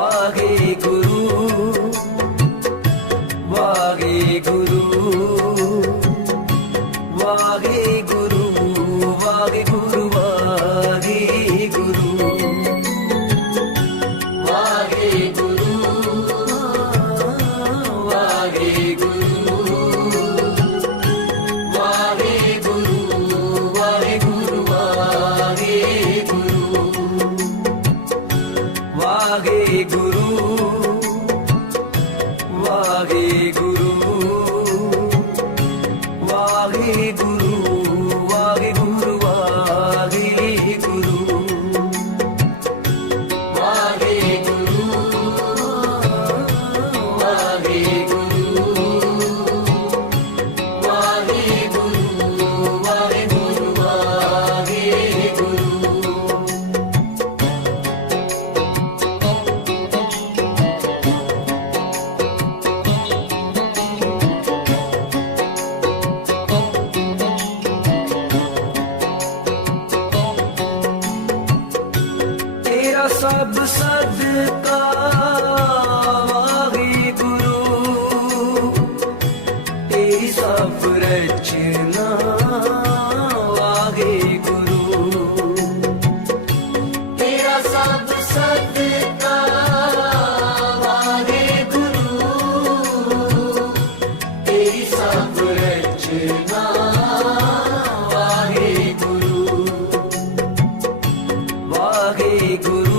ਵਾਹਿਗੁਰੂ ਵਾਹਿਗੁਰੂ ਵਾਹਿਗੁਰੂ ਵਾਹਿਗੁਰੂ ਵਾਹਿਗੁਰੂ ਤੇਰਾ ਸਭ ਸਦਕਾ ਵਾਹਿਗੁਰੂ, ਤੇਰੀ ਸਭ ਰਚਨਾ ਵਾਹਿਗੁਰੂ, ਤੇਰਾ ਸਭ ਸਦਕਾ ਵਾਹਿਗੁਰੂ, ਤੇਰੀ ਸਭ ਰਚਨਾ ਵਾਹਿਗੁਰੂ ਵਾਹਿਗੁਰੂ